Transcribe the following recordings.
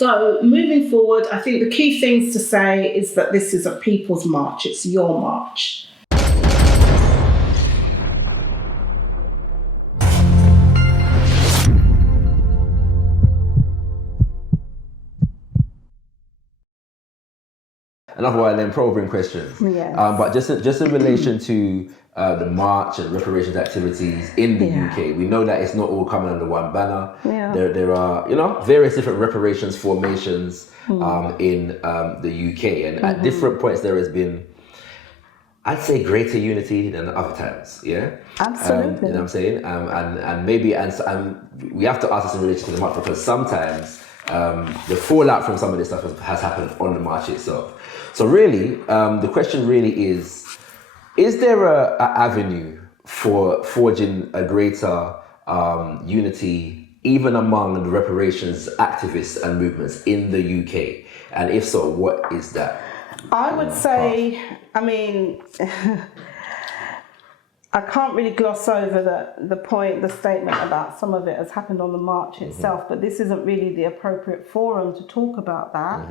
So moving forward, I think the key things to say is that this is a people's march. It's your march. Another one, then probing questions. Yes. But just in relation to the march and reparations activities in the UK, we know that it's not all coming under one banner. Yeah. There are, various different reparations formations in the UK, and at different points there has been, I'd say, greater unity than other times. Yeah. Absolutely. You know what I'm saying? And maybe we have to ask this in relation to the march, because sometimes the fallout from some of this stuff has happened on the march itself. So really, the question really is there a avenue for forging a greater unity even among the reparations activists and movements in the UK? And if so, what is that? I would say, I mean, I can't really gloss over the statement about some of it has happened on the march itself, but this isn't really the appropriate forum to talk about that,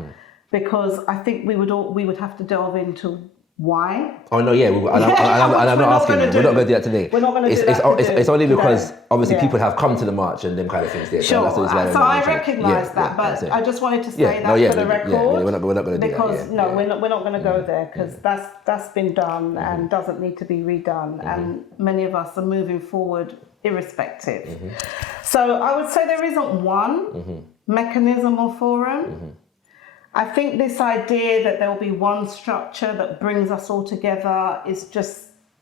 because I think we would have to delve into why. Oh no, yeah, I'm not asking. We're not going to do that today. We're not going to do that. It's only because obviously people have come to the march and them kind of things there. Sure. So I recognise that, but I just wanted to say that for the record. We're not going to do that. Because we're not going to go there, because that's been done and doesn't need to be redone, and many of us are moving forward irrespective. So I would say there isn't one mechanism or forum. I think this idea that there will be one structure that brings us all together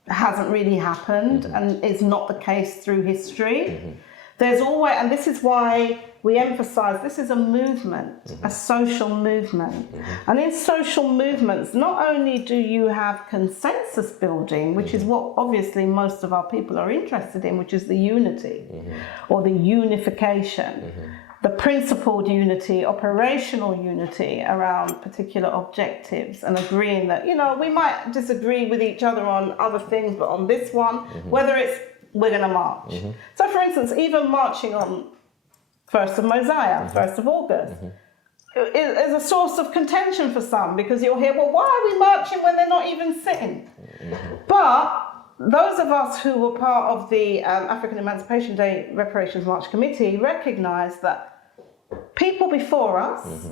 hasn't really happened, and is not the case through history. There's always, and this is why we emphasize this is a movement, a social movement. And in social movements, not only do you have consensus building, which is what obviously most of our people are interested in, which is the unity or the unification. The principled unity, operational unity around particular objectives, and agreeing that, we might disagree with each other on other things, but on this one, whether it's we're going to march. So for instance, even marching on 1st of MOSIAH, 1st of August, is a source of contention for some, because you'll hear, well, why are we marching when they're not even sitting? But those of us who were part of the African Emancipation Day Reparations March Committee recognise that people before us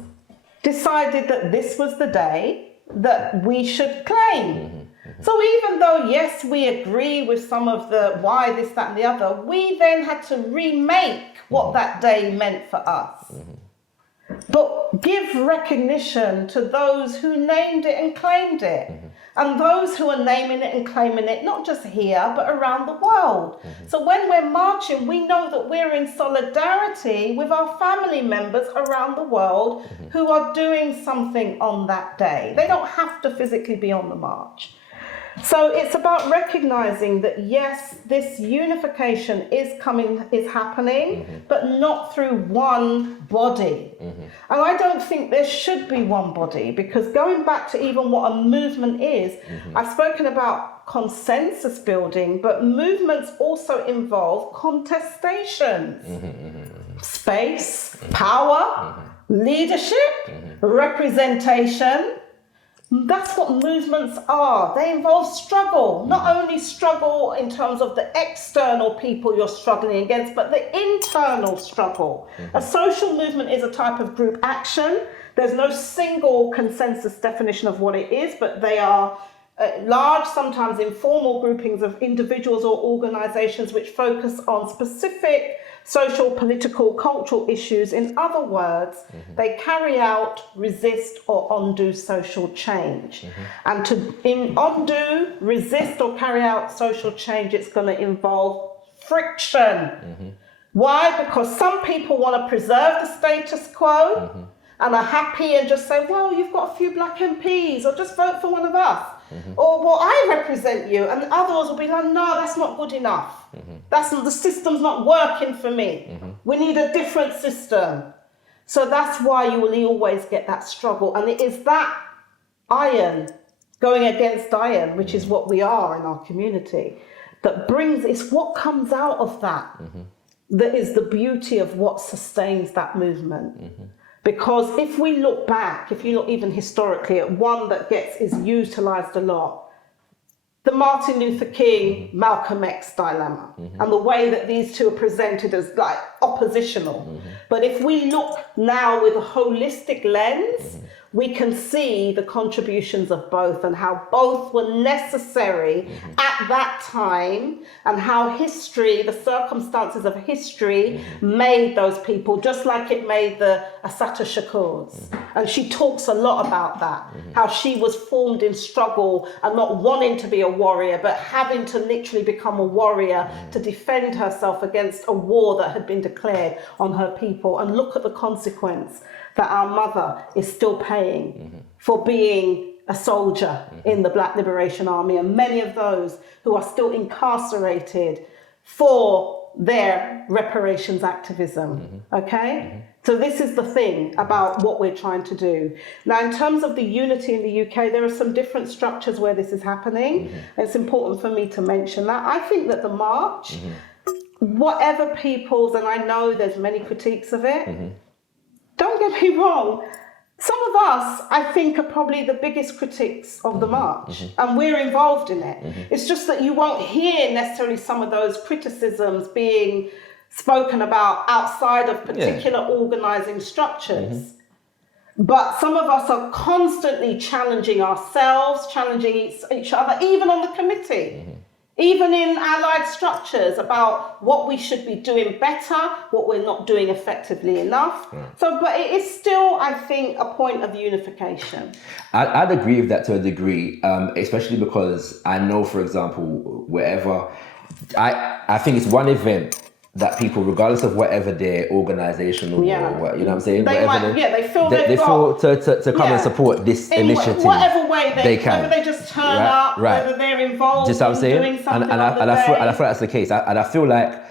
decided that this was the day that we should claim. So even though, yes, we agree with some of the why, this, that and the other, we then had to remake what that day meant for us. But give recognition to those who named it and claimed it. And those who are naming it and claiming it, not just here, but around the world. So when we're marching, we know that we're in solidarity with our family members around the world who are doing something on that day. They don't have to physically be on the march. So it's about recognizing that, yes, this unification is happening, but not through one body. And I don't think there should be one body, because going back to even what a movement is, I've spoken about consensus building, but movements also involve contestations, space, power, leadership, representation. That's what movements are. They involve struggle, not only struggle in terms of the external people you're struggling against, but the internal struggle. A social movement is a type of group action. There's no single consensus definition of what it is, but they are large, sometimes informal groupings of individuals or organizations which focus on specific social, political, cultural issues. In other words, they carry out, resist, or undo social change. And to undo, resist, or carry out social change, it's going to involve friction. Why? Because some people want to preserve the status quo and are happy and just say, well, you've got a few black MPs, or just vote for one of us. Or, well, I represent you. And others will be like, no, that's not good enough. The system's not working for me. We need a different system. So that's why you will always get that struggle. And it is that iron going against iron, which is what we are in our community, that it's what comes out of that that is the beauty of what sustains that movement. Because if we look back, if you look even historically at one that is utilised a lot, the Martin Luther King, Malcolm X dilemma, and the way that these two are presented as like oppositional. But if we look now with a holistic lens, we can see the contributions of both and how both were necessary at that time, and how history, the circumstances of history, made those people, just like it made the Assata Shakurs. And she talks a lot about that, how she was formed in struggle and not wanting to be a warrior, but having to literally become a warrior to defend herself against a war that had been declared on her people. And look at the consequence that our mother is still paying for being a soldier in the Black Liberation Army, and many of those who are still incarcerated for their reparations activism, okay? So this is the thing about what we're trying to do. Now, in terms of the unity in the UK, there are some different structures where this is happening. It's important for me to mention that. I think that the march, whatever people's, and I know there's many critiques of it, don't get me wrong, some of us, I think, are probably the biggest critics of the march, and we're involved in it. It's just that you won't hear necessarily some of those criticisms being spoken about outside of particular organising structures. But some of us are constantly challenging ourselves, challenging each other, even on the committee. Even in allied structures, about what we should be doing better, what we're not doing effectively enough. So, but it is still, I think, a point of unification. I'd agree with that to a degree, especially because I know, for example, wherever, I think it's one event that people, regardless of whatever their organizational or what, you know what I'm saying? They feel they feel to come and support this initiative. Whatever way they can. Whether they just turn up, right. whether they're involved Just what I'm saying? doing something and I feel that's the case. And I feel like,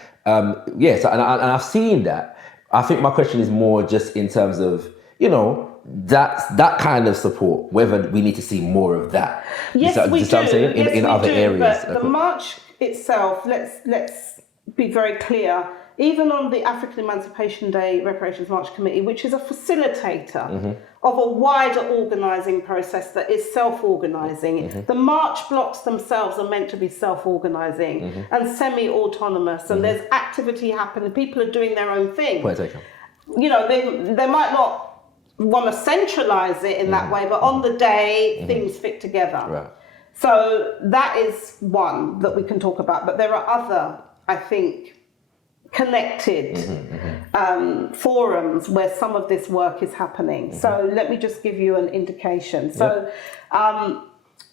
yes, and I've seen that. I think my question is more just in terms of, you know, that kind of support, whether we need to see more of that. Yes, we do. What I'm saying? In other areas. But the march itself, let's be very clear, even on the African Emancipation Day Reparations March Committee, which is a facilitator of a wider organising process that is self-organising. The march blocks themselves are meant to be self-organising and semi-autonomous, and there's activity happening. People are doing their own thing. You know, they might not want to centralise it in that way, but on the day, things fit together. So that is one that we can talk about, but there are other, I think, connected forums where some of this work is happening. So let me just give you an indication. So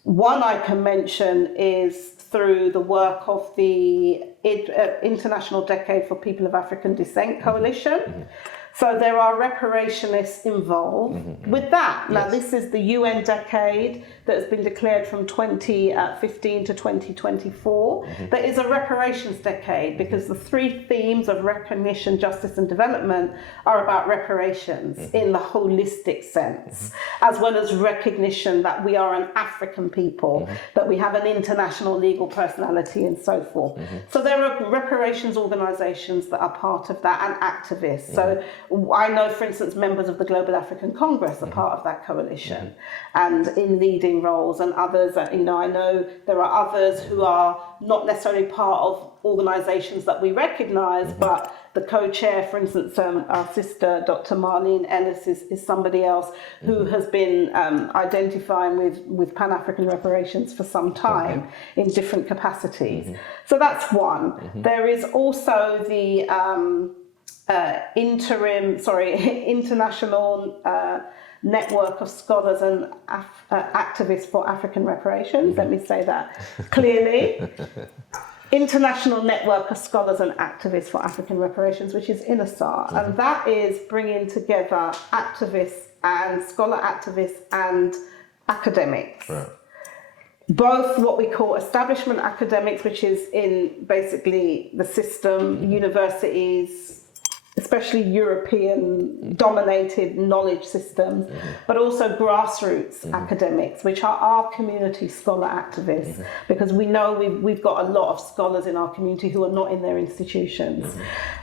one I can mention is through the work of the International Decade for People of African Descent Coalition. So there are reparationists involved with that. Now, this is the UN decade that has been declared from 2015 to 2024. That is a reparations decade because the three themes of recognition, justice and development are about reparations in the holistic sense, as well as recognition that we are an African people, that we have an international legal personality and so forth. So there are reparations organisations that are part of that and activists. So I know, for instance, members of the Global African Congress are part of that coalition and in leading roles, and others, you know, I know there are others who are not necessarily part of organisations that we recognise, but the co-chair, for instance, our sister, Dr. Marlene Ellis, is somebody else who has been identifying with Pan-African reparations for some time in different capacities. So that's one. There is also the International Network of Scholars and Activists for African Reparations. Let me say that clearly. International Network of Scholars and Activists for African Reparations, which is INASAR, and that is bringing together activists and scholar activists and academics. Both what we call establishment academics, which is in basically the system, universities, especially European dominated knowledge systems, but also grassroots academics, which are our community scholar activists, because we know we've got a lot of scholars in our community who are not in their institutions.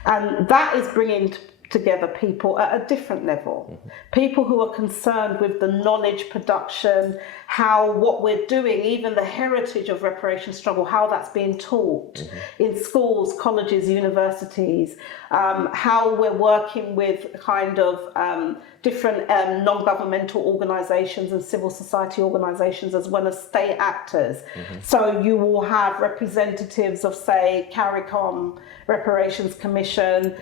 And that is bringing together people at a different level. People who are concerned with the knowledge production, how what we're doing, even the heritage of reparations struggle, how that's being taught in schools, colleges, universities, how we're working with kind of different non-governmental organisations and civil society organisations as well as state actors. So you will have representatives of, say, CARICOM, Reparations Commission,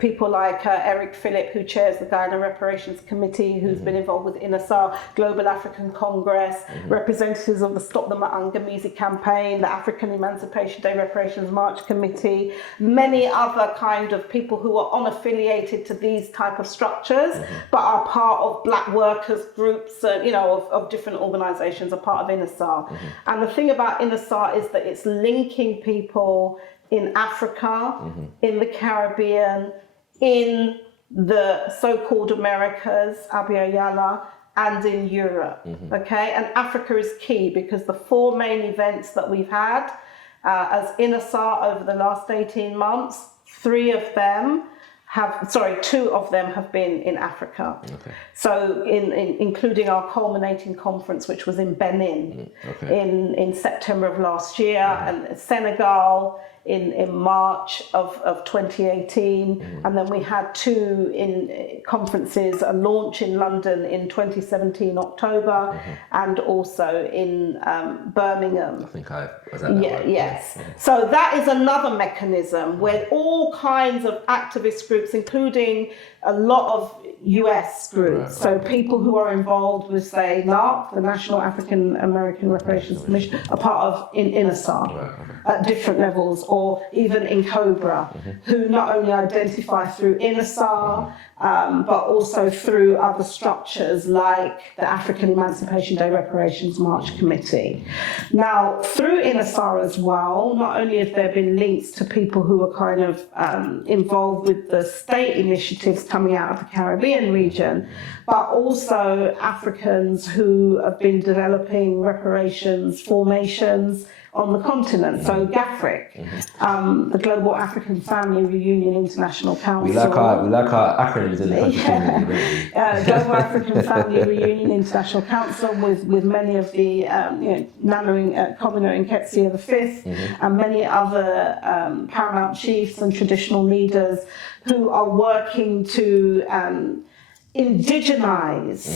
people like Eric Phillip, who chairs the Ghana Reparations Committee, who's been involved with INASAR, Global African Congress, representatives of the Stop the Maangamizi campaign, the African Emancipation Day Reparations March Committee, many other kind of people who are unaffiliated to these type of structures, but are part of black workers groups, of different organisations, are part of INASAR. And the thing about INASAR is that it's linking people in Africa, in the Caribbean, in the so-called Americas, Abya Yala, and in Europe, okay? And Africa is key because the 4 main events that we've had as INASAR over the last 18 months, 2 of them have been in Africa. Okay. So including our culminating conference, which was in Benin in September of last year, and Senegal in March of 2018, and then we had 2 conferences, a launch in London in 2017 October, and also in Birmingham. I think I was at that one. Yes. So that is another mechanism where all kinds of activist groups, including a lot of US groups, so people who are involved with, say, NARC, the National African American Reparations Commission, are part of INASAR at different levels, or even in COBRA, who not only identify through INASAR, but also through other structures like the African Emancipation Day Reparations March Committee. Now, through INASAR as well, not only have there been links to people who are kind of involved with the state initiatives coming out of the Caribbean region, but also Africans who have been developing reparations formations on the continent. So GAFRIC, the Global African Family Reunion International Council. We like our acronyms in the country community. Global African Family Reunion International Council with many of the Nana Commoner Nketsia V and many other paramount chiefs and traditional leaders who are working to indigenize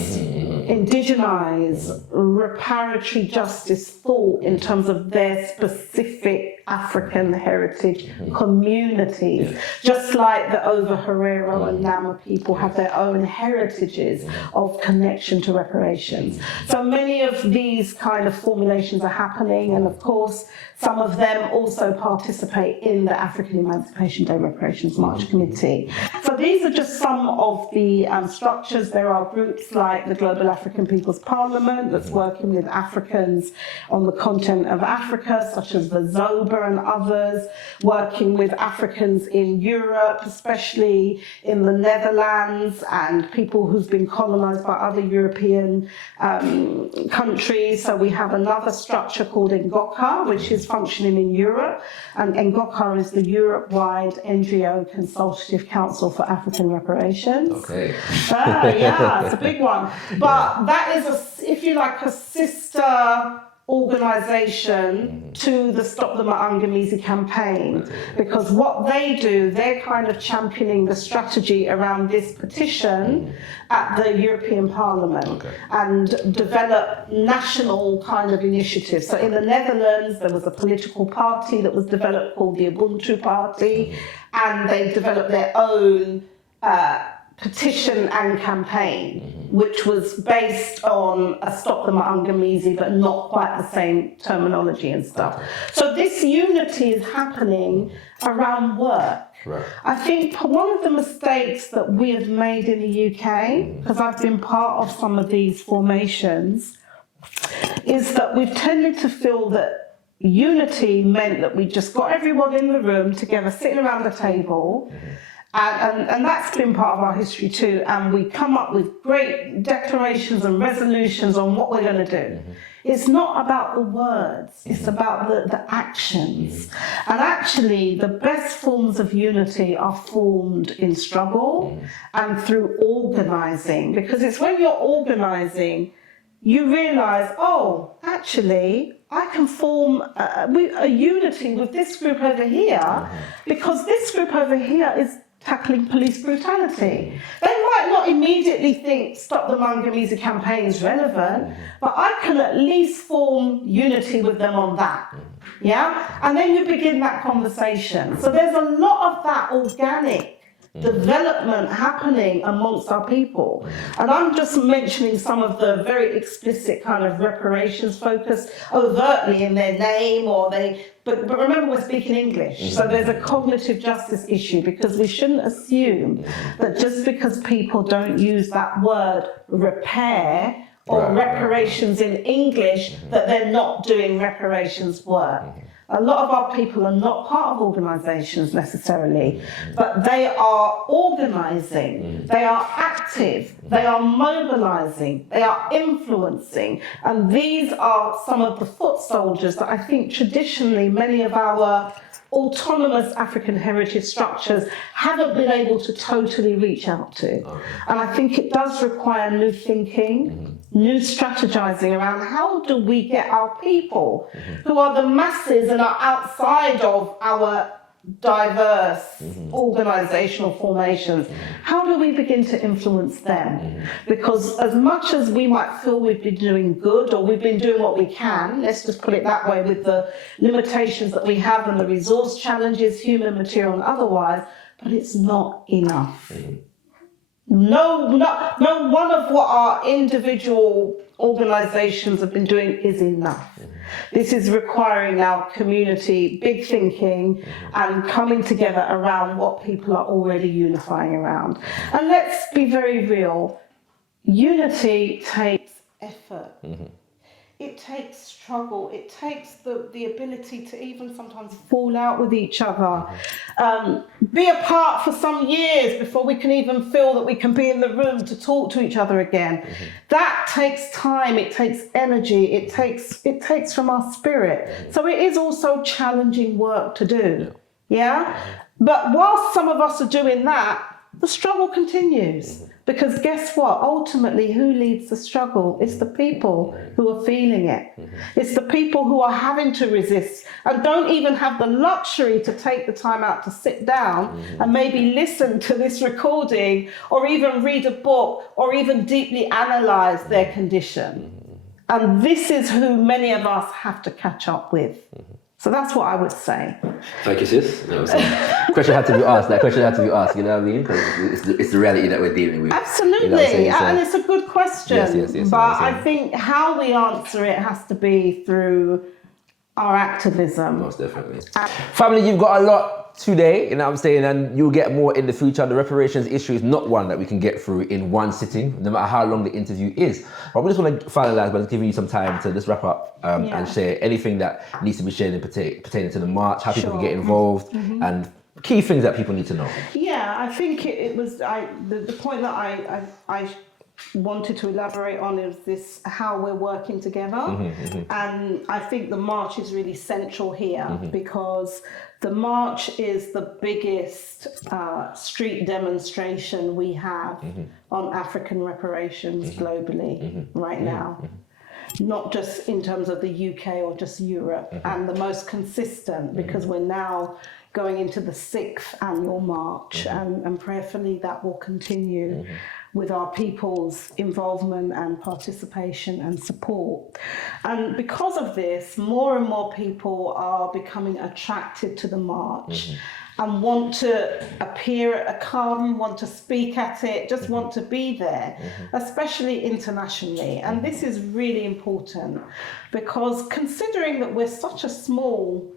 reparatory justice thought in terms of their specific African heritage communities, just like the Over Herero and Nama people have their own heritages of connection to reparations. So many of these kind of formulations are happening, and of course some of them also participate in the African Emancipation Day Reparations March Committee. So these are just some of the structures. There are groups like the Global African People's Parliament that's working with Africans on the continent of Africa, such as the Zoba and others, working with Africans in Europe, especially in the Netherlands, and people who've been colonized by other European countries. So we have another structure called NGOCA, which is functioning in Europe, and NGOCA is the Europe-wide NGO Consultative Council for African Reparations. Okay. Yeah, it's a big one. But that is, if you like, a sister organisation to the Stop the Maangamizi campaign, because what they do, they're kind of championing the strategy around this petition at the European Parliament and develop national kind of initiatives. So in the Netherlands, there was a political party that was developed called the Ubuntu Party, and they developed their own petition and campaign, which was based on a Stop the Maangamizi, but not quite the same terminology and stuff. So this unity is happening around work. Right. I think one of the mistakes that we have made in the UK, because I've been part of some of these formations, is that we've tended to feel that unity meant that we just got everyone in the room together, sitting around the table, And that's been part of our history too. And we come up with great declarations and resolutions on what we're going to do. It's not about the words, it's about the actions. And actually, the best forms of unity are formed in struggle and through organising. Because it's when you're organising, you realise, oh, actually, I can form a unity with this group over here because this group over here is tackling police brutality. They might not immediately think Stop the Mangamese campaign is relevant, but I can at least form unity with them on that. Yeah? And then you begin that conversation. So there's a lot of that organic development happening amongst our people. And I'm just mentioning some of the very explicit kind of reparations focus overtly in their name but remember we're speaking English. So there's a cognitive justice issue because we shouldn't assume that just because people don't use that word repair or reparations in English that they're not doing reparations work. A lot of our people are not part of organisations necessarily, but they are organising, they are active, they are mobilising, they are influencing. And these are some of the foot soldiers that I think traditionally many of our autonomous African heritage structures haven't been able to totally reach out to. And I think it does require new thinking, new strategizing around how do we get our people who are the masses and are outside of our diverse organizational formations, how do we begin to influence them? Because as much as we might feel we've been doing good or we've been doing what we can, let's just put it that way with the limitations that we have and the resource challenges, human, material and otherwise, but it's not enough. No one of what our individual organizations have been doing is enough. This is requiring our community big thinking and coming together around what people are already unifying around. And let's be very real, unity takes effort. It takes struggle, it takes the ability to even sometimes fall out with each other, be apart for some years before we can even feel that we can be in the room to talk to each other again. That takes time, it takes energy, it takes from our spirit. So it is also challenging work to do, yeah? But whilst some of us are doing that, the struggle continues. Because guess what? Ultimately, who leads the struggle? It's the people who are feeling it. It's the people who are having to resist and don't even have the luxury to take the time out to sit down and maybe listen to this recording or even read a book or even deeply analyze their condition. And this is who many of us have to catch up with. So that's what I would say. Thank you, sis. Question had to be asked. That question had to be asked. You know what I mean? Because it's the reality that we're dealing with. Absolutely, you know and it's a good question. Yes. But I think how we answer it has to be through our activism. Most definitely. Family, you've got a lot today, you know what I'm saying, and you'll get more in the future. The reparations issue is not one that we can get through in one sitting, no matter how long the interview is. But we just want to finalize by just giving you some time to just wrap up and share anything that needs to be shared pertaining to the march, how people can get involved, and key things that people need to know. Yeah, I think it was the point that I wanted to elaborate on is this, how we're working together. And I think the march is really central here because the march is the biggest street demonstration we have on African reparations globally right now. Not just in terms of the UK or just Europe, and the most consistent because we're now going into the 6th annual march and prayerfully that will continue with our people's involvement and participation and support. And because of this, more and more people are becoming attracted to the march and want to appear, come, want to speak at it, just want to be there, especially internationally. And this is really important because considering that we're such a small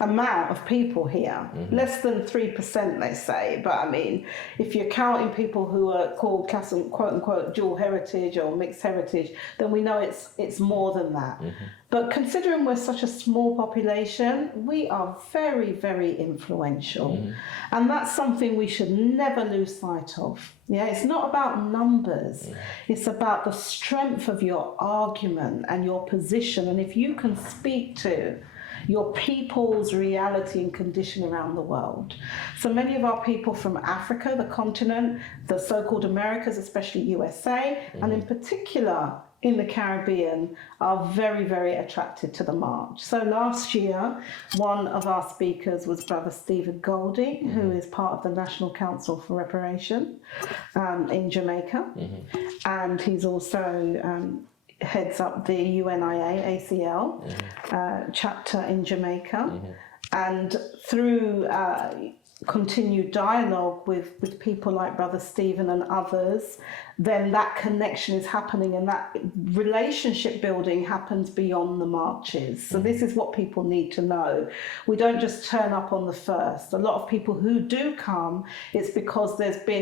amount of people here, less than 3%, they say. But I mean, if you're counting people who are called quote unquote dual heritage or mixed heritage, then we know it's more than that. But considering we're such a small population, we are very, very influential. And that's something we should never lose sight of. Yeah, it's not about numbers. It's about the strength of your argument and your position. And if you can speak to your people's reality and condition around the world. So many of our people from Africa, the continent, the so-called Americas, especially USA, and in particular in the Caribbean, are very, very attracted to the march. So last year, one of our speakers was Brother Stephen Golding, who is part of the National Council for Reparation in Jamaica. And he's also heads up the UNIA ACL chapter in Jamaica, and through continued dialogue with people like Brother Stephen and others, then that connection is happening and that relationship building happens beyond the marches. So this is what people need to know. We don't just turn up on the first. A lot of people who do come, it's because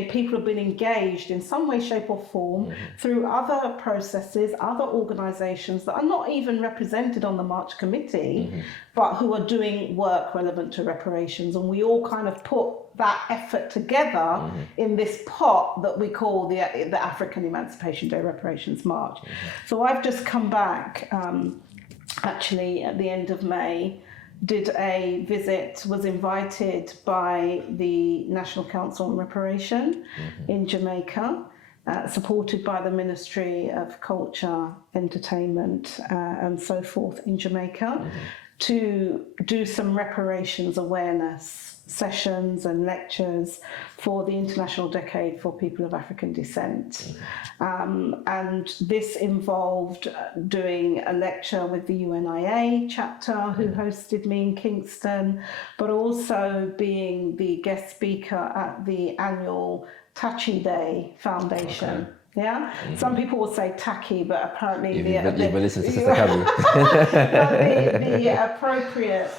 people have been engaged in some way, shape or form through other processes, other organisations that are not even represented on the March Committee, but who are doing work relevant to reparations. And we all kind of put that effort together in this pot that we call the African Emancipation Day Reparations March. So I've just come back, actually at the end of May, did a visit, was invited by the National Council on Reparation in Jamaica, supported by the Ministry of Culture, Entertainment and so forth in Jamaica, to do some reparations awareness sessions and lectures for the International Decade for People of African Descent. And this involved doing a lecture with the UNIA chapter who hosted me in Kingston, but also being the guest speaker at the annual Tachi Day Foundation. Okay. Yeah, some people will say tacky, but apparently You've been listening to Sister the appropriate,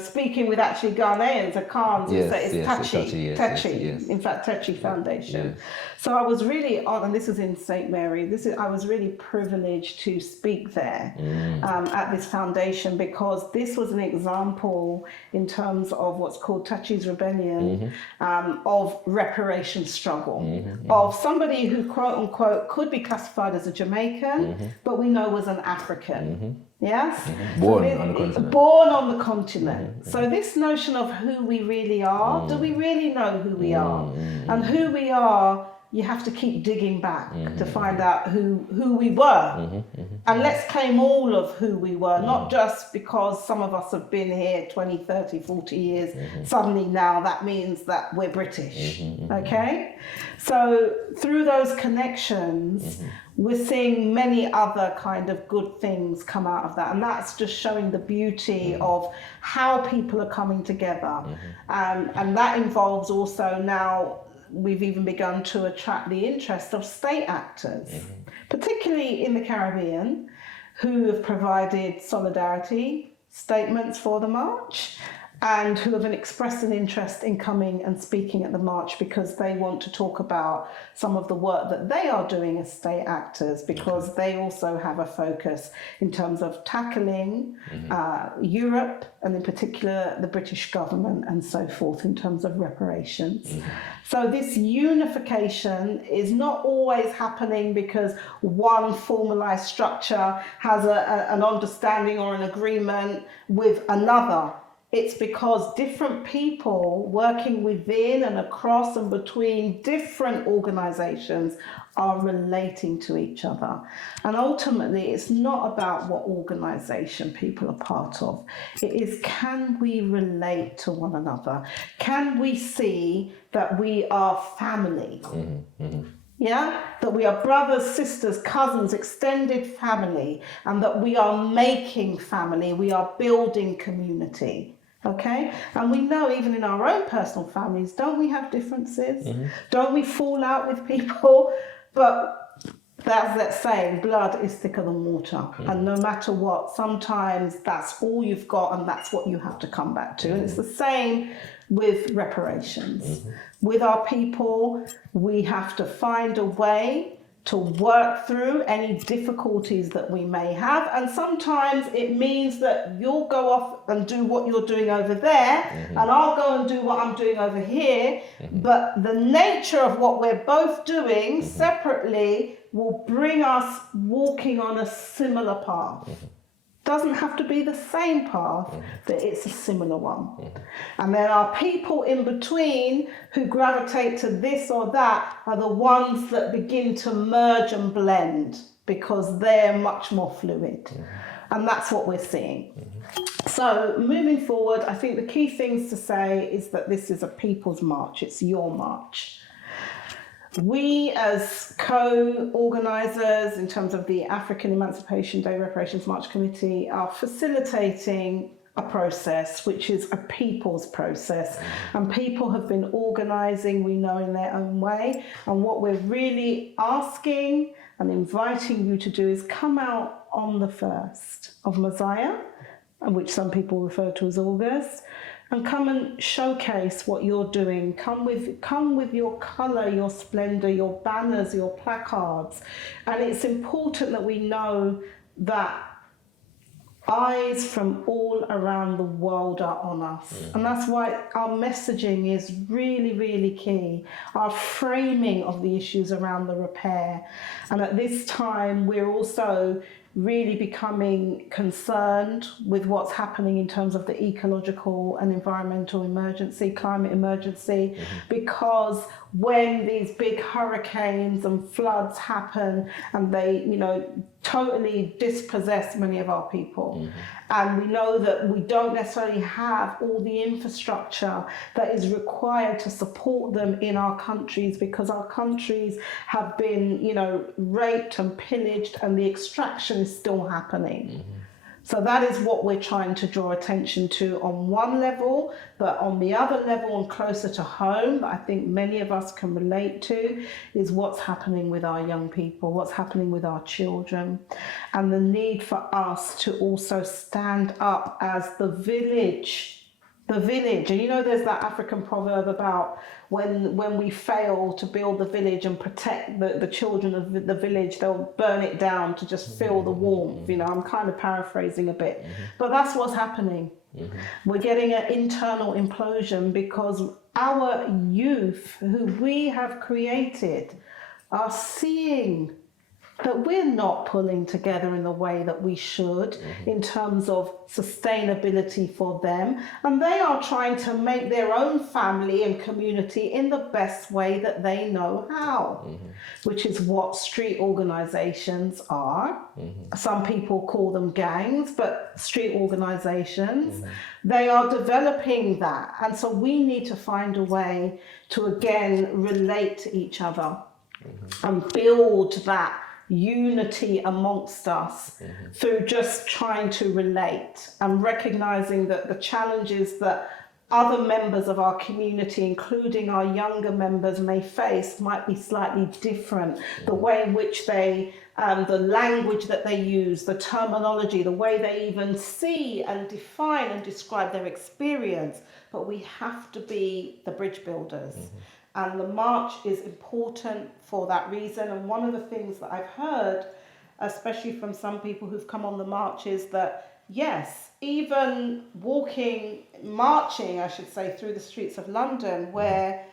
speaking with actually Ghanaians, Akans, it's Tachi. In fact, Tachi Foundation. Yes. So I was really and this is in St. Mary. I was really privileged to speak there at this foundation, because this was an example in terms of what's called Tachi's Rebellion, of reparation struggle, of somebody who quote unquote could be classified as a Jamaican, but we know was an African. Yes? Born on the continent. Born on the continent. So this notion of who we really are, do we really know who we are? And who we are, you have to keep digging back to find out who we were. And let's claim all of who we were, not just because some of us have been here 20, 30, 40 years. Suddenly now that means that we're British. Okay? So through those connections, we're seeing many other kind of good things come out of that. And that's just showing the beauty of how people are coming together. And that involves also now, we've even begun to attract the interest of state actors, particularly in the Caribbean, who have provided solidarity statements for the march and who have expressed an interest in coming and speaking at the march because they want to talk about some of the work that they are doing as state actors, because they also have a focus in terms of tackling Europe and in particular the British government and so forth in terms of reparations. So this unification is not always happening because one formalized structure has an understanding or an agreement with another. It's because different people working within and across and between different organizations are relating to each other. And ultimately, it's not about what organization people are part of. It is, can we relate to one another? Can we see that we are family? Yeah, that we are brothers, sisters, cousins, extended family, and that we are making family, we are building community. Okay, and we know even in our own personal families, don't we have differences? Don't we fall out with people? But That's that saying, blood is thicker than water. And no matter what, sometimes that's all you've got and that's what you have to come back to. And it's the same with reparations. With our people, we have to find a way to work through any difficulties that we may have. And sometimes it means that you'll go off and do what you're doing over there, and I'll go and do what I'm doing over here. But the nature of what we're both doing separately will bring us walking on a similar path. Doesn't have to be the same path, but it's a similar one. And there are people in between who gravitate to this or that are the ones that begin to merge and blend because they're much more fluid. And that's what we're seeing. So moving forward, I think the key things to say is that this is a people's march. It's your march. We as co-organisers in terms of the African Emancipation Day Reparations March Committee are facilitating a process which is a people's process, and people have been organising, we know, in their own way. And what we're really asking and inviting you to do is come out on the 1st of MOSIAH, and which some people refer to as August, and come and showcase what you're doing. Come with your colour, your splendour, your banners, your placards. And it's important that we know that eyes from all around the world are on us. And that's why our messaging is really, really key. Our framing of the issues around the repair. And at this time, we're also really becoming concerned with what's happening in terms of the ecological and environmental emergency, climate emergency, because when these big hurricanes and floods happen and they, totally dispossess many of our people. And we know that we don't necessarily have all the infrastructure that is required to support them in our countries, because our countries have been, raped and pillaged, and the extraction is still happening. So that is what we're trying to draw attention to on one level, but on the other level and closer to home, that I think many of us can relate to, is what's happening with our young people, what's happening with our children, and the need for us to also stand up as the village. And there's that African proverb about when we fail to build the village and protect the children of the village, they'll burn it down to just feel the warmth. I'm kind of paraphrasing a bit, but that's what's happening. We're getting an internal implosion because our youth, who we have created, are seeing that we're not pulling together in the way that we should in terms of sustainability for them. And they are trying to make their own family and community in the best way that they know how, which is what street organizations are. Some people call them gangs, but street organizations, they are developing that. And so we need to find a way to, again, relate to each other and build that unity amongst us through just trying to relate and recognizing that the challenges that other members of our community, including our younger members, may face might be slightly different. The way in which they, the language that they use, the terminology, the way they even see and define and describe their experience. But we have to be the bridge builders. And the march is important for that reason. And one of the things that I've heard, especially from some people who've come on the march, is that, yes, even marching, I should say, through the streets of London, where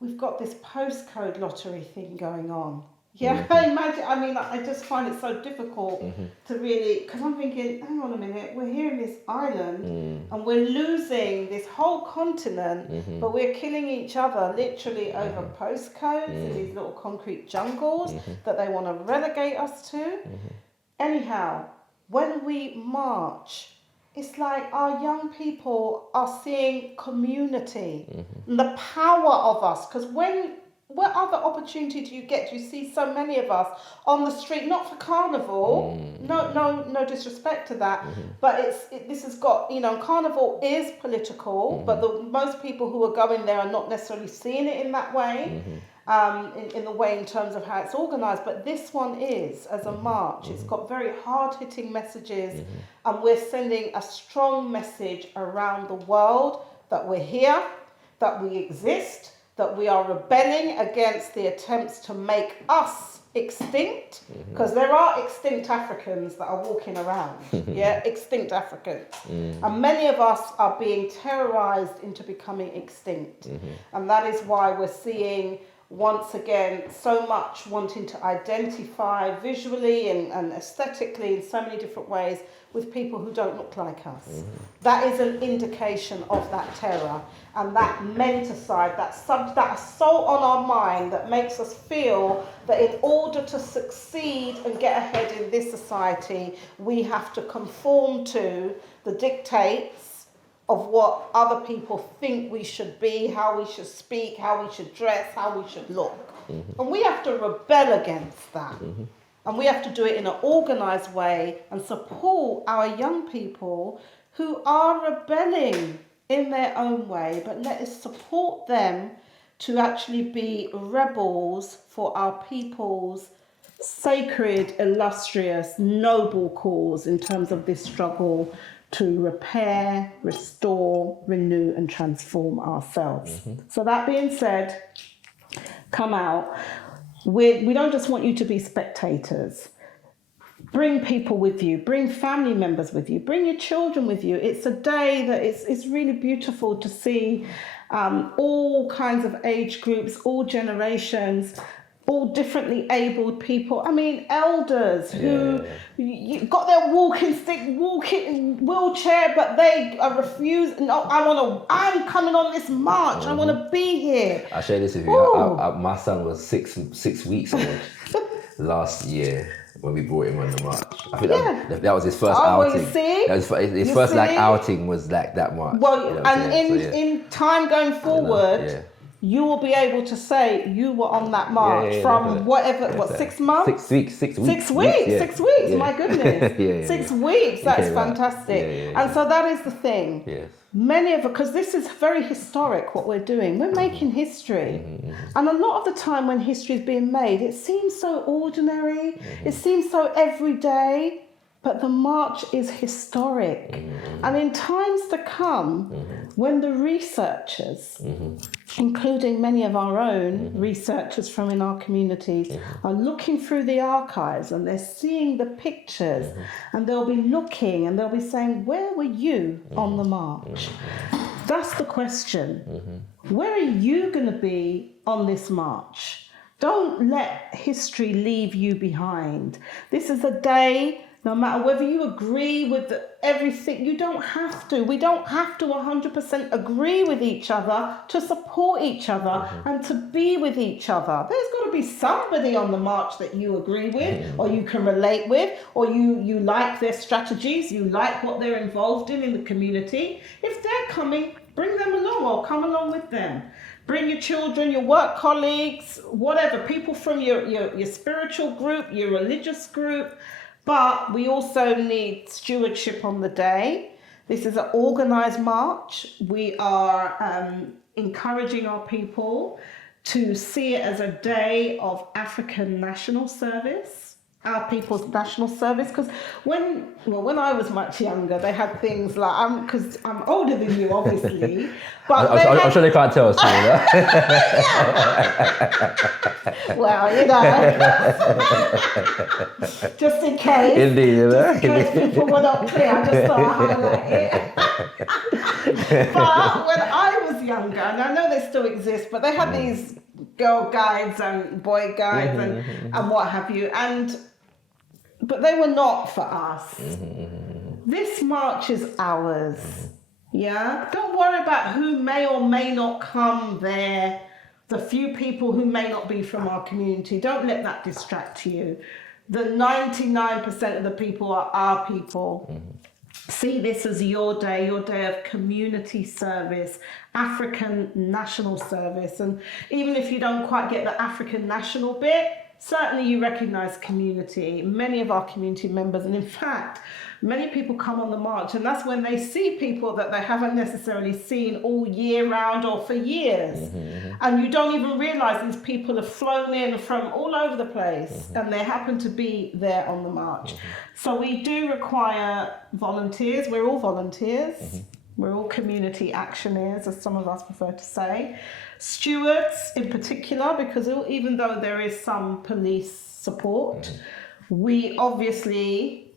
we've got this postcode lottery thing going on. Yeah, I just find it so difficult to really, because I'm thinking, hang on a minute, we're here in this island and we're losing this whole continent, but we're killing each other literally over postcodes in these little concrete jungles that they want to relegate us to. Anyhow, when we march, it's like our young people are seeing community and the power of us, because what other opportunity do you get? You see so many of us on the street, not for carnival, no disrespect to that, but this has got, carnival is political, but most people who are going there are not necessarily seeing it in that way. in the way in terms of how it's organised, but this one is, as a march, it's got very hard-hitting messages, and we're sending a strong message around the world that we're here, that we exist, that we are rebelling against the attempts to make us extinct, because there are extinct Africans that are walking around, extinct Africans, and many of us are being terrorized into becoming extinct, and that is why we're seeing once again so much wanting to identify visually and aesthetically in so many different ways with people who don't look like us. That is an indication of that terror and that menticide, that assault on our mind that makes us feel that in order to succeed and get ahead in this society, we have to conform to the dictates of what other people think we should be, how we should speak, how we should dress, how we should look. And we have to rebel against that. And we have to do it in an organised way and support our young people who are rebelling in their own way, but let us support them to actually be rebels for our people's sacred, illustrious, noble cause in terms of this struggle to repair, restore, renew, and transform ourselves. So that being said, come out. We don't just want you to be spectators. Bring people with you, bring family members with you, bring your children with you. It's a day that it's really beautiful to see all kinds of age groups, all generations, all differently abled people. I mean, elders who got their walking stick, wheelchair, but they are refused. No, I'm coming on this march. I want to be here. I'll share this with you. My son was six weeks old last year when we brought him on the march. I think that was his first outing. You see? His first outing was like that march. Well, you know, and in time going forward, you will be able to say you were on that march from whatever, 6 months? 6 weeks. 6 weeks, my goodness. 6 weeks, that's fantastic. And so that is the thing. Yes. Because this is very historic what we're doing. We're making history. And a lot of the time when history is being made, it seems so ordinary, it seems so everyday. But the march is historic. And in times to come, when the researchers, including many of our own researchers from in our communities, are looking through the archives and they're seeing the pictures, and they'll be looking and they'll be saying, where were you on the march? That's the question. Where are you going to be on this march? Don't let history leave you behind. This is a day. No matter whether you agree with everything, you don't have to. We don't have to 100% agree with each other to support each other and to be with each other. There's got to be somebody on the march that you agree with or you can relate with, or you like their strategies, you like what they're involved in the community. If they're coming, bring them along or come along with them. Bring your children, your work colleagues, whatever, people from your spiritual group, your religious group. But we also need stewardship on the day. This is an organised march. We are encouraging our people to see it as a day of African national service, our people's national service. Because when I was much younger, they had things like, because I'm older than you, obviously. But I'm sure they can't tell us. Well, you know, just in case. Indeed, just in case people were not clear, I just thought I'd highlight it. But when I was younger, and I know they still exist, but they had these girl guides and boy guides and what have you, but they were not for us. This march is ours. Yeah? Don't worry about who may or may not come there, the few people who may not be from our community. Don't let that distract you. The 99% of the people are our people. See this as your day of community service, African national service. And even if you don't quite get the African national bit, certainly you recognise community, many of our community members, and in fact, many people come on the march, and that's when they see people that they haven't necessarily seen all year round or for years. And you don't even realise these people have flown in from all over the place, and they happen to be there on the march. So we do require volunteers. We're all volunteers. We're all community actioneers, as some of us prefer to say. Stewards in particular, because even though there is some police support, we obviously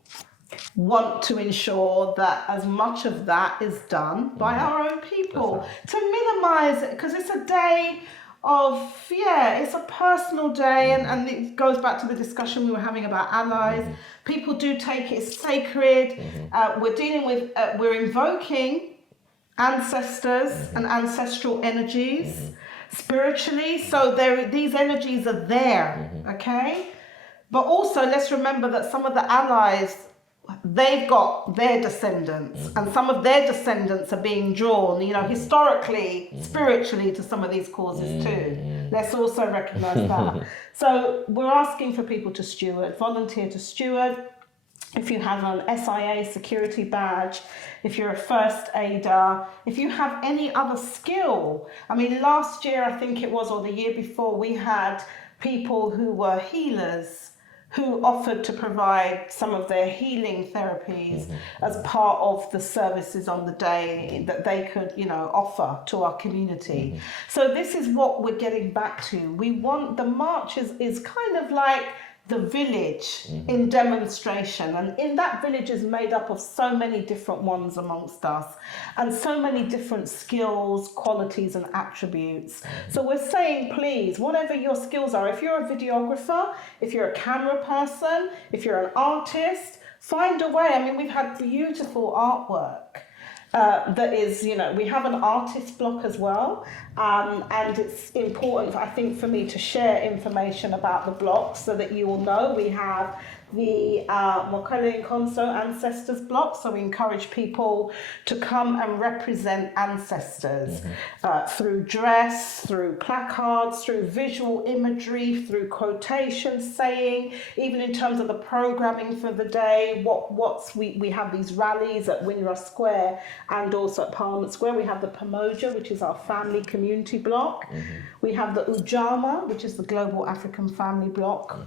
want to ensure that as much of that is done by our own people to minimise it, because it's a day of, it's a personal day, and it goes back to the discussion we were having about allies. People do take it as sacred. We're dealing with, we're invoking ancestors and ancestral energies spiritually, so these energies are there, okay? But also let's remember that some of the allies, they've got their descendants, and some of their descendants are being drawn, historically, spiritually, to some of these causes too. Let's also recognise that. So we're asking for people to steward, volunteer to steward. If you have an SIA security badge, if you're a first aider, if you have any other skill. I mean, last year, I think it was, or the year before, we had people who were healers who offered to provide some of their healing therapies as part of the services on the day that they could, offer to our community. So this is what we're getting back to. We want, the march is kind of like the village in demonstration, and in that village is made up of so many different ones amongst us, and so many different skills, qualities and attributes. So we're saying, please, whatever your skills are, if you're a videographer, if you're a camera person, if you're an artist, find a way. I mean, we've had beautiful artwork that is, we have an artist block as well, and it's important, I think, for me to share information about the block so that you all know. We have the Mokele Nkonso Ancestors block, so we encourage people to come and represent ancestors through dress, through placards, through visual imagery, through quotations, saying, even in terms of the programming for the day, we have these rallies at Winra Square and also at Parliament Square. We have the Pamoja, which is our family community block. We have the Ujamaa, which is the Global African Family Block,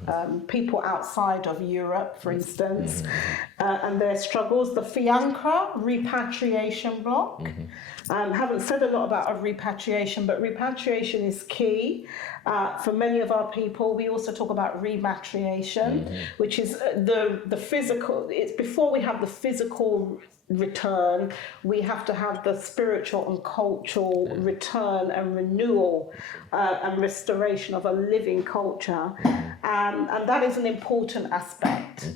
people outside of Europe, for instance, and their struggles. The Fiancra Repatriation Block. Haven't said a lot about repatriation, but repatriation is key for many of our people. We also talk about rematriation, which is the physical. It's before we have the physical return, we have to have the spiritual and cultural return and renewal and restoration of a living culture, and that is an important aspect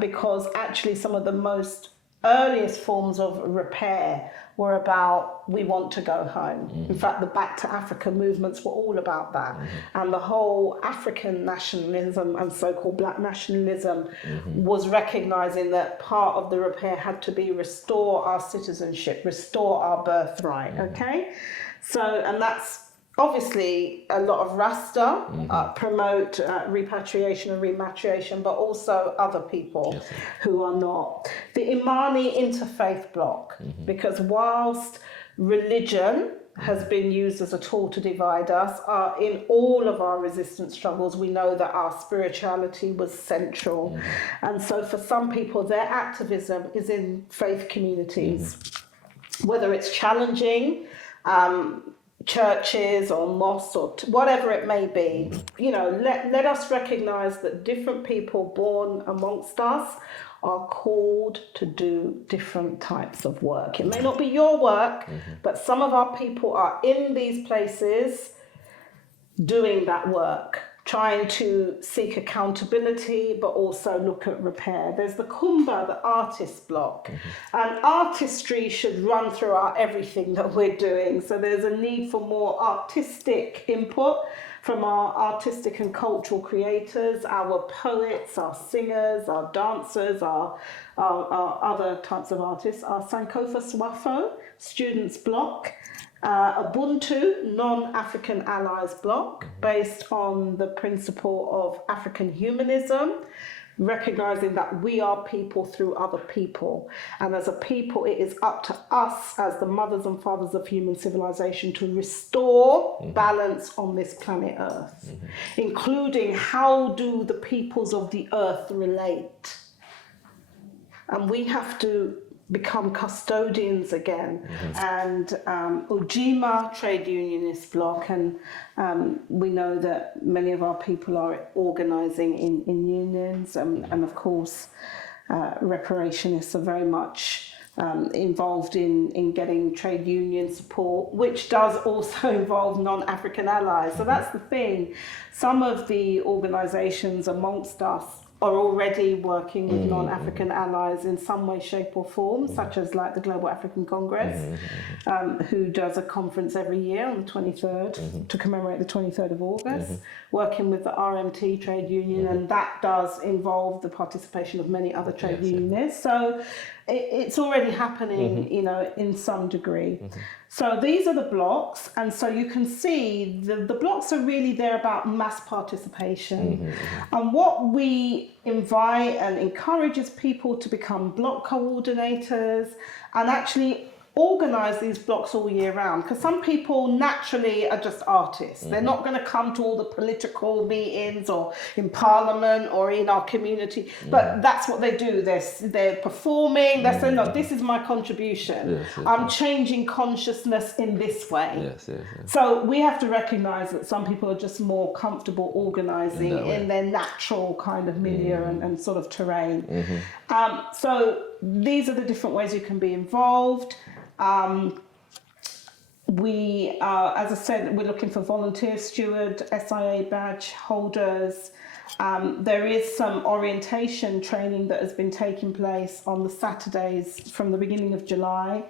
because actually some of the most earliest forms of repair were about, we want to go home. In fact, the Back to Africa movements were all about that. And the whole African nationalism and so-called black nationalism was recognizing that part of the repair had to be restore our citizenship, restore our birthright, okay? So, and that's obviously a lot of Rasta promote repatriation and rematriation, but also other people who are not. The Imani interfaith bloc, because whilst religion has been used as a tool to divide us, in all of our resistance struggles, we know that our spirituality was central. And so for some people, their activism is in faith communities, whether it's challenging churches or mosques or whatever it may be. Let us recognize that different people born amongst us are called to do different types of work. It may not be your work, but some of our people are in these places doing that work, trying to seek accountability, but also look at repair. There's the Kumba, the artist block. And artistry should run through everything that we're doing. So there's a need for more artistic input from our artistic and cultural creators, our poets, our singers, our dancers, our other types of artists, our Sankofa Swafo, students block. Ubuntu Non-African Allies bloc, based on the principle of African humanism, recognizing that we are people through other people. And as a people, it is up to us as the mothers and fathers of human civilization to restore balance on this planet Earth, including how do the peoples of the earth relate. And we have to become custodians again. And Ujima trade unionist bloc, and we know that many of our people are organising in unions, and of course reparationists are very much involved in getting trade union support, which does also involve non-African allies. So that's the thing. Some of the organisations amongst us are already working with non-African allies in some way, shape or form, such as like the Global African Congress, who does a conference every year on the 23rd to commemorate the 23rd of August, working with the RMT trade union, and that does involve the participation of many other trade unionists. So it's already happening, you know, in some degree. So these are the blocks, and so you can see the blocks are really there about mass participation. And what we invite and encourage is people to become block coordinators and actually organise these blocks all year round, because some people naturally are just artists. They're not going to come to all the political meetings or in parliament or in our community, but that's what they do. They're performing, they're saying, no, this is my contribution. I'm changing consciousness in this way. So we have to recognise that some people are just more comfortable organising in their natural kind of milieu and sort of terrain. So these are the different ways you can be involved. We are, as I said, we're looking for volunteer steward, SIA badge holders. There is some orientation training that has been taking place on the Saturdays from the beginning of July.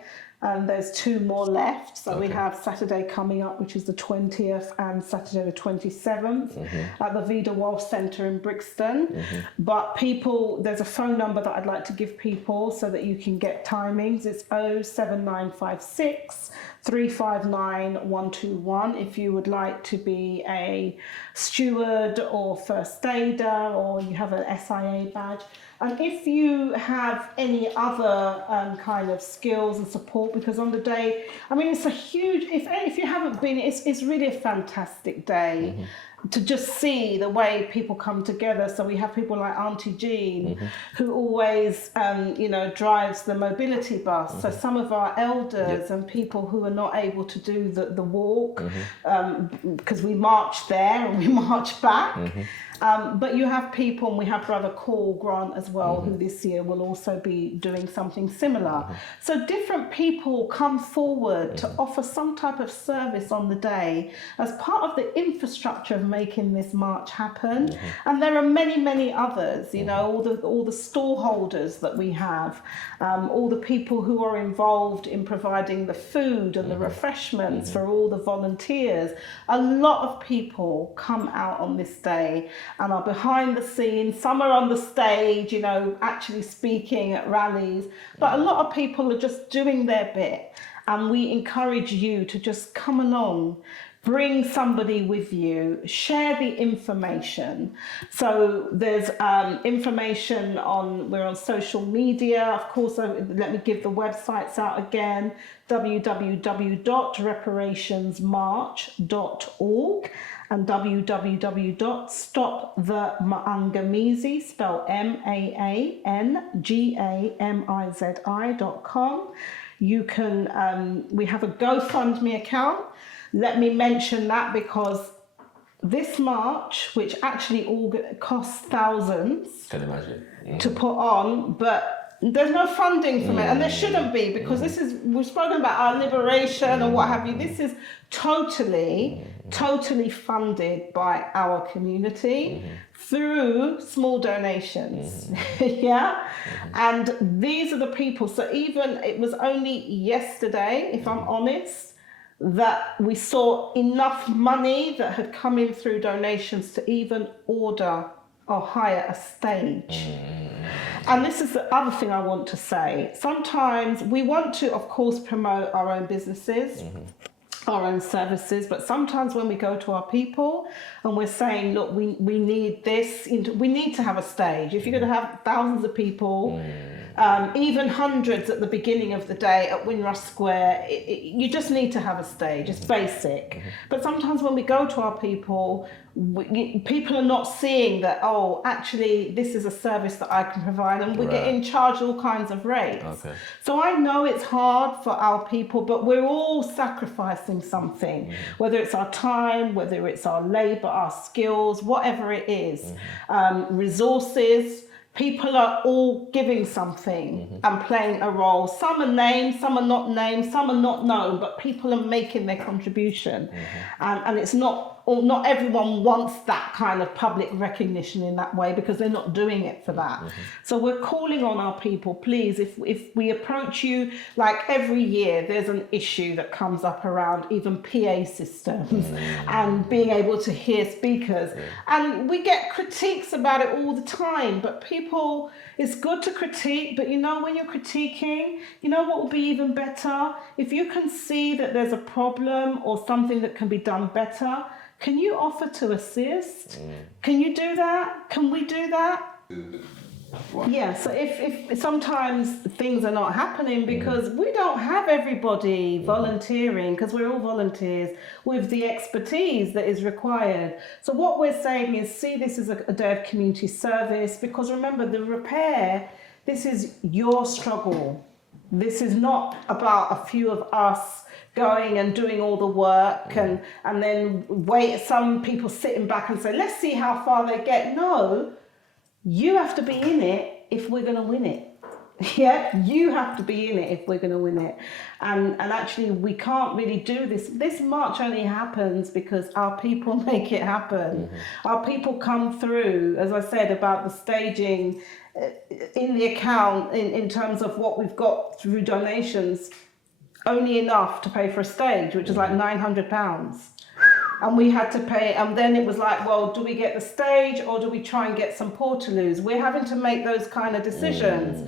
And there's 2 more left. So we have Saturday coming up, which is the 20th, and Saturday the 27th at the Vida Walsh Centre in Brixton. But people, there's a phone number that I'd like to give people so that you can get timings. It's 07956 359 121 if you would like to be a steward or first aider, or you have an SIA badge. And if you have any other kind of skills and support, because on the day, I mean, it's a huge, if you haven't been, it's really a fantastic day to just see the way people come together. So we have people like Auntie Jean, who always, you know, drives the mobility bus. So some of our elders and people who are not able to do the walk, because we march there and we march back. But you have people, and we have Brother Call Grant as well, who this year will also be doing something similar. So different people come forward to offer some type of service on the day as part of the infrastructure of making this march happen. And there are many, many others, you know, all the stall holders that we have, all the people who are involved in providing the food and the refreshments for all the volunteers. A lot of people come out on this day and are behind the scenes. Some are on the stage, you know, actually speaking at rallies, but a lot of people are just doing their bit. And we encourage you to just come along, bring somebody with you, share the information. So there's information we're on social media. Of course, let me give the websites out again: www.reparationsmarch.org and www.stopthemaangamizi, spelled MAANGAMIZI.com. You can, we have a GoFundMe account. Let me mention that because this march, which actually costs thousands to put on, but there's no funding from it, and there shouldn't be, because this is, we've spoken about our liberation and what have you. This is totally funded by our community through small donations. And these are the people. So even, it was only yesterday, if I'm honest, that we saw enough money that had come in through donations to even order or hire a stage. And this is the other thing I want to say. Sometimes we want to, of course, promote our own businesses. our own services, but sometimes when we go to our people and we're saying, look, we need this, we need to have a stage. If you're going to have thousands of people, even hundreds at the beginning of the day at Windrush Square, you just need to have a stage. It's basic. But sometimes when we go to our people, people are not seeing that, oh, actually, this is a service that I can provide, and we're getting charged all kinds of rates. Okay. So I know it's hard for our people, but we're all sacrificing something, whether it's our time, whether it's our labor, our skills, whatever it is, resources. People are all giving something and playing a role. Some are named, some are not named, some are not known, but people are making their contribution. And it's not everyone wants that kind of public recognition in that way, because they're not doing it for that. So we're calling on our people, please, if we approach you, like every year, there's an issue that comes up around even PA systems and being able to hear speakers. And we get critiques about it all the time, but people, it's good to critique, but you know, when you're critiquing, you know what will be even better? If you can see that there's a problem or something that can be done better, can you offer to assist? Can you do that? Can we do that? Yeah, so if sometimes things are not happening because we don't have everybody volunteering, because we're all volunteers, with the expertise that is required. So what we're saying is, see this as a day of community service, because remember, the repair, this is your struggle. This is not about a few of us going and doing all the work and then some people sitting back and say, let's see how far they get. No, you have to be in it if we're going to win it. Yeah, you have to be in it if we're going to win it. And actually, we can't really do this. This march only happens because our people make it happen. Our people come through, as I said, about the staging in the account in terms of what we've got through donations, only enough to pay for a stage, which is like £900. And we had to pay, and then it was like, well, do we get the stage or do we try and get some portaloos? We're having to make those kind of decisions.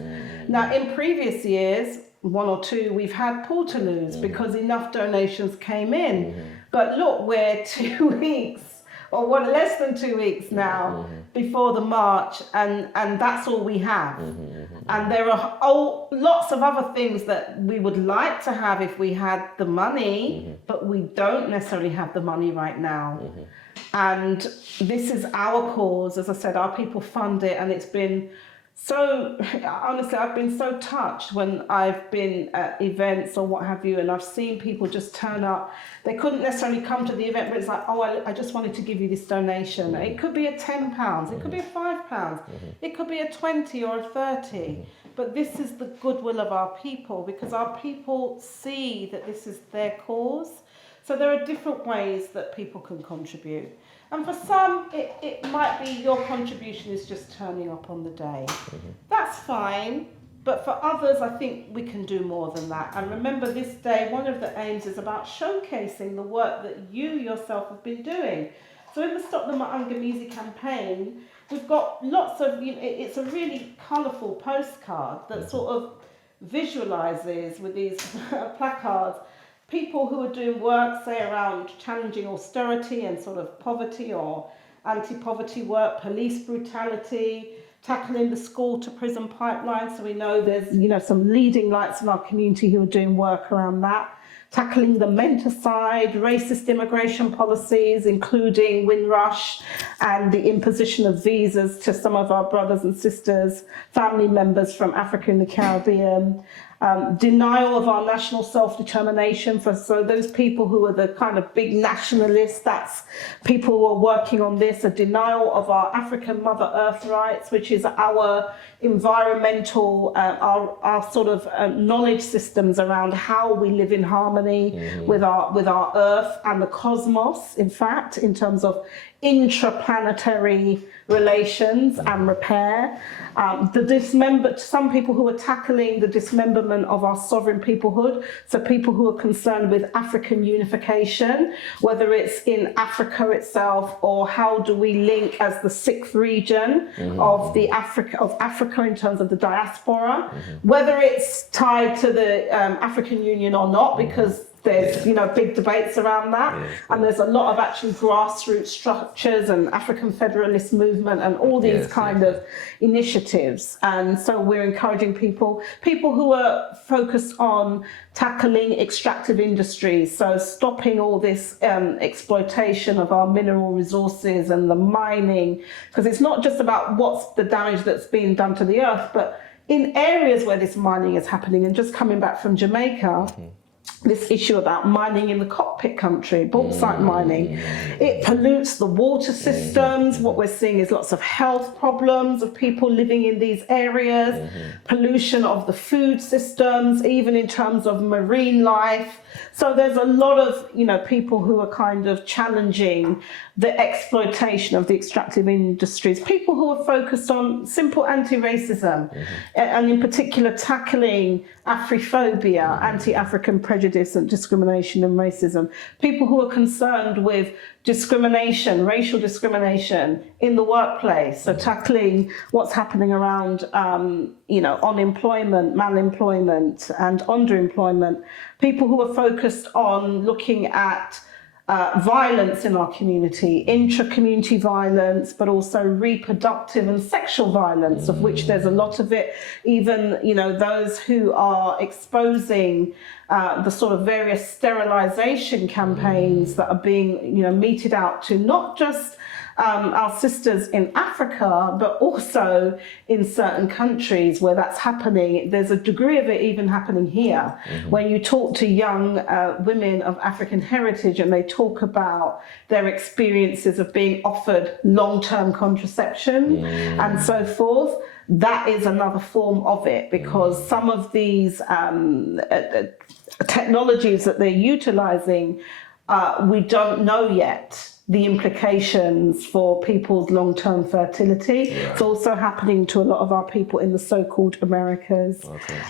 Now, in previous years, one or two, we've had portaloos because enough donations came in. But look, we're 2 weeks, or what, less than 2 weeks now before the march, and that's all we have. And there are lots of other things that we would like to have if we had the money, but we don't necessarily have the money right now. And this is our cause. As I said, our people fund it, and it's been so, honestly, I've been so touched when I've been at events or what have you, and I've seen people just turn up. They couldn't necessarily come to the event, but it's like, oh, I just wanted to give you this donation. It could be a £10, it could be a £5, it could be a 20 or a 30. But this is the goodwill of our people, because our people see that this is their cause. So there are different ways that people can contribute. And for some, it might be your contribution is just turning up on the day. That's fine. But for others, I think we can do more than that. And remember, this day, one of the aims is about showcasing the work that you yourself have been doing. So in the Stop the Ma'angamizi campaign, we've got lots of, it's a really colourful postcard that sort of visualises with these placards people who are doing work, say, around challenging austerity and sort of poverty or anti-poverty work, police brutality, tackling the school to prison pipeline. So we know there's, some leading lights in our community who are doing work around that. Tackling the menticide, racist immigration policies, including Windrush and the imposition of visas to some of our brothers and sisters, family members from Africa and the Caribbean. Denial of our national self-determination so those people who are the kind of big nationalists, that's people who are working on this, a denial of our African Mother Earth rights, which is our environmental, our sort of knowledge systems around how we live in harmony with our Earth and the cosmos, in fact, in terms of intraplanetary relations and repair. Some people who are tackling the dismemberment of our sovereign peoplehood, so people who are concerned with African unification, whether it's in Africa itself or how do we link as the sixth region of Africa in terms of the diaspora, whether it's tied to the African Union or not, because There's, big debates around that. And there's a lot of actually grassroots structures and African Federalist movement and all these kind of initiatives. And so we're encouraging people who are focused on tackling extractive industries, so stopping all this exploitation of our mineral resources and the mining, because it's not just about what's the damage that's being done to the earth, but in areas where this mining is happening. And just coming back from Jamaica, this issue about mining in the cockpit country, bauxite mining, it pollutes the water systems. What we're seeing is lots of health problems of people living in these areas, pollution of the food systems, even in terms of marine life. So there's a lot of, people who are kind of challenging the exploitation of the extractive industries, people who are focused on simple anti-racism, and in particular tackling Afrophobia, anti-African prejudice and discrimination and racism, people who are concerned with discrimination, racial discrimination in the workplace, so tackling what's happening around, unemployment, malemployment and underemployment, people who are focused on looking at violence in our community, intra-community violence, but also reproductive and sexual violence, of which there's a lot of it. Even, those who are exposing the sort of various sterilization campaigns that are being, meted out to not just our sisters in Africa, but also in certain countries where that's happening. There's a degree of it even happening here. When you talk to young women of African heritage and they talk about their experiences of being offered long-term contraception and so forth, that is another form of it, because some of these technologies that they're utilizing, we don't know yet the implications for people's long-term fertility. It's also happening to a lot of our people in the so-called Americas.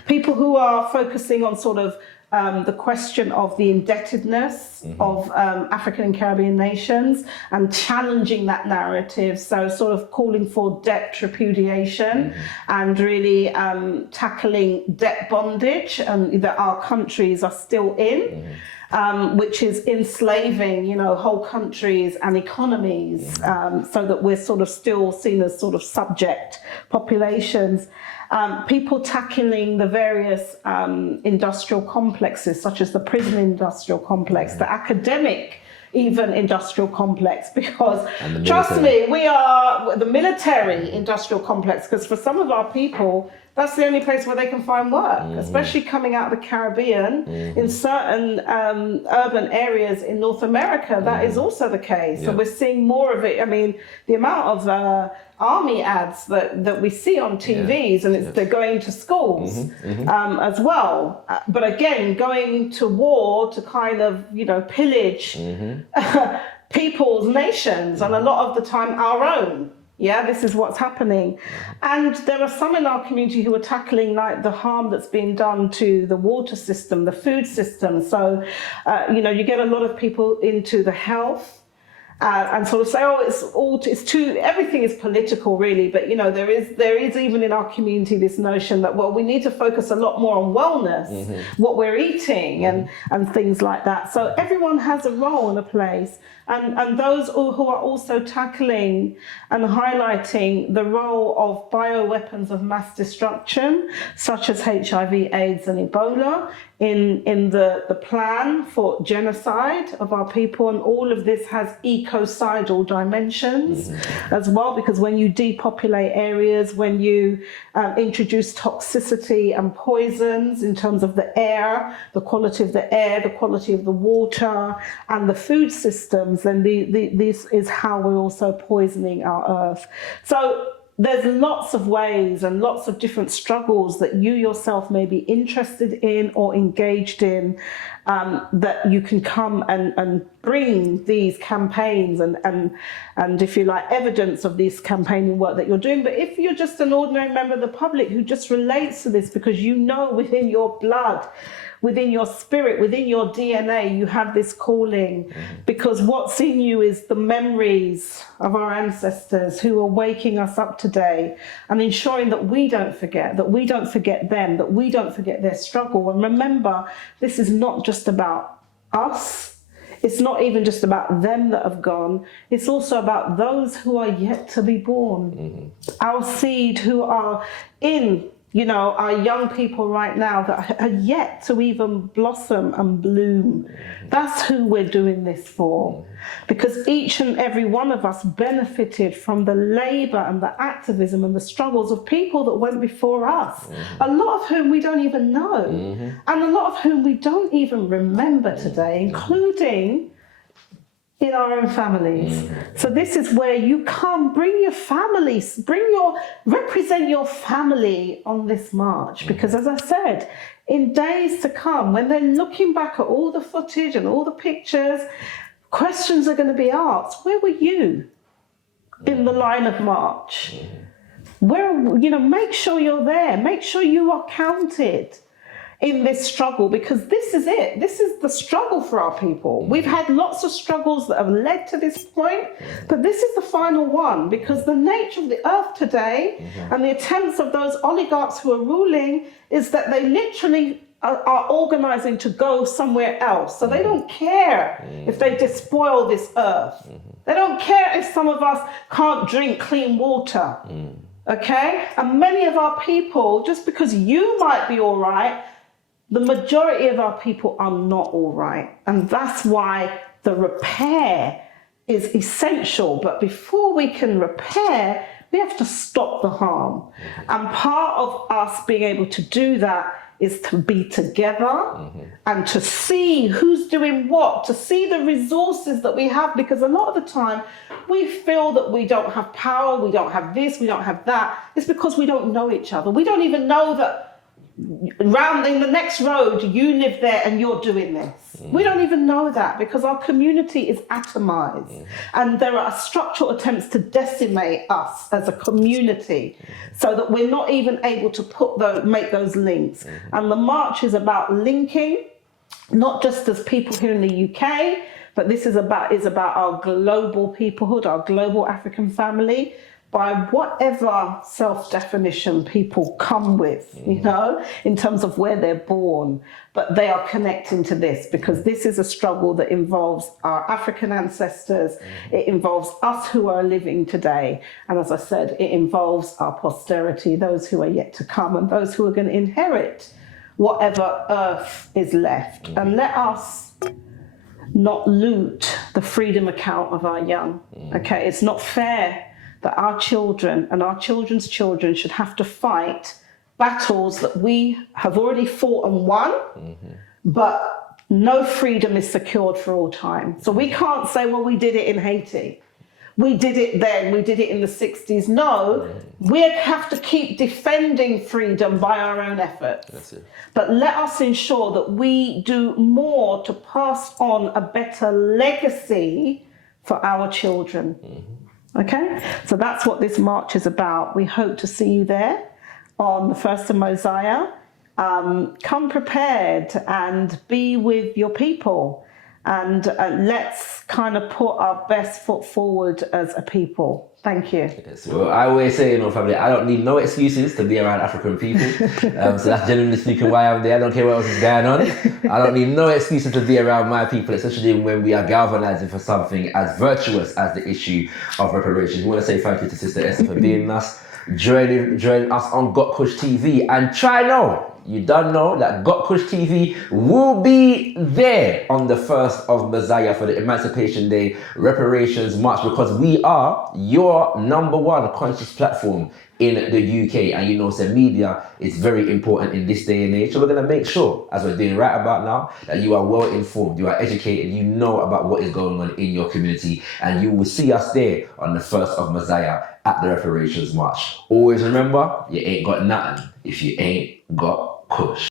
People who are focusing on sort of the question of the indebtedness of African and Caribbean nations and challenging that narrative. So sort of calling for debt repudiation and really tackling debt bondage that our countries are still in. Which is enslaving, whole countries and economies, so that we're sort of still seen as sort of subject populations. People tackling the various industrial complexes, such as the prison industrial complex, the academic even industrial complex, because trust me, we are the military industrial complex, because for some of our people, that's the only place where they can find work, especially coming out of the Caribbean. In certain urban areas in North America, that is also the case. So we're seeing more of it. I mean, the amount of army ads that we see on TVs, and they're going to schools as well. But again, going to war to kind of, pillage people's nations, and a lot of the time our own. This is what's happening. And there are some in our community who are tackling like the harm that's being done to the water system, the food system. So, you get a lot of people into the health and sort of say, everything is political really. But, there is even in our community this notion that, we need to focus a lot more on wellness, what we're eating and things like that. So everyone has a role and a place. And those who are also tackling and highlighting the role of bioweapons of mass destruction, such as HIV, AIDS and Ebola, in the plan for genocide of our people. And all of this has ecocidal dimensions as well, because when you depopulate areas, when you introduce toxicity and poisons in terms of the air, the quality of the air, the quality of the water and the food systems, then this is how we're also poisoning our earth. So there's lots of ways and lots of different struggles that you yourself may be interested in or engaged in, that you can come and bring these campaigns and if you like, evidence of this campaigning work that you're doing. But if you're just an ordinary member of the public who just relates to this because within your blood, within your spirit, within your DNA, you have this calling, because what's in you is the memories of our ancestors who are waking us up today and ensuring that we don't forget them, that we don't forget their struggle. And remember, this is not just about us. It's not even just about them that have gone. It's also about those who are yet to be born. Our seed who are in, our young people right now that are yet to even blossom and bloom. That's who we're doing this for. Because each and every one of us benefited from the labor and the activism and the struggles of people that went before us. A lot of whom we don't even know. And a lot of whom we don't even remember today, including in our own families. So this is where you come, bring your families, represent your family on this march. Because as I said, in days to come, when they're looking back at all the footage and all the pictures, questions are going to be asked. Where were you in the line of march? Where, make sure you're there. Make sure you are counted in this struggle, because this is it. This is the struggle for our people. We've had lots of struggles that have led to this point, but this is the final one, because the nature of the earth today and the attempts of those oligarchs who are ruling is that they literally are organizing to go somewhere else. So they don't care if they despoil this earth. They don't care if some of us can't drink clean water. Okay? And many of our people, just because you might be all right, the majority of our people are not all right. And that's why the repair is essential. But before we can repair, we have to stop the harm. And part of us being able to do that is to be together and to see who's doing what, to see the resources that we have, because a lot of the time we feel that we don't have power, we don't have this, we don't have that. It's because we don't know each other. We don't even know that round in the next road you live there and you're doing this. We don't even know that, because our community is atomized and there are structural attempts to decimate us as a community so that we're not even able to make those links. And the march is about linking, not just as people here in the UK, but this is about our global peoplehood, our global African family, by whatever self-definition people come with, in terms of where they're born. But they are connecting to this, because this is a struggle that involves our African ancestors. It involves us who are living today. And as I said, it involves our posterity, those who are yet to come, and those who are going to inherit whatever earth is left. And let us not loot the freedom account of our young. Okay, it's not fair that our children and our children's children should have to fight battles that we have already fought and won, but no freedom is secured for all time. So we can't say, well, we did it in Haiti. We did it then, we did it in the 60s. No, we have to keep defending freedom by our own efforts. That's it. But let us ensure that we do more to pass on a better legacy for our children. Okay, so that's what this march is about. We hope to see you there on the 1st of MOSIAH. Come prepared and be with your people, and let's kind of put our best foot forward as a people. Thank you. Yes, well, I always say, family, I don't need no excuses to be around African people. So that's generally speaking why I'm there. I don't care what else is going on. I don't need no excuses to be around my people, especially when we are galvanizing for something as virtuous as the issue of reparations. We want to say thank you to Sister Esther for being us, joining us on Got Kush TV. And you don't know that Got Kush TV will be there on the 1st of MOSIAH for the Emancipation Day Reparations March, because we are your #1 conscious platform in the UK. And so media is very important in this day and age. So we're going to make sure, as we're doing right about now, that you are well informed, you are educated, you know about what is going on in your community, and you will see us there on the 1st of MOSIAH at the Reparations March. Always remember, you ain't got nothing if you ain't got Kush.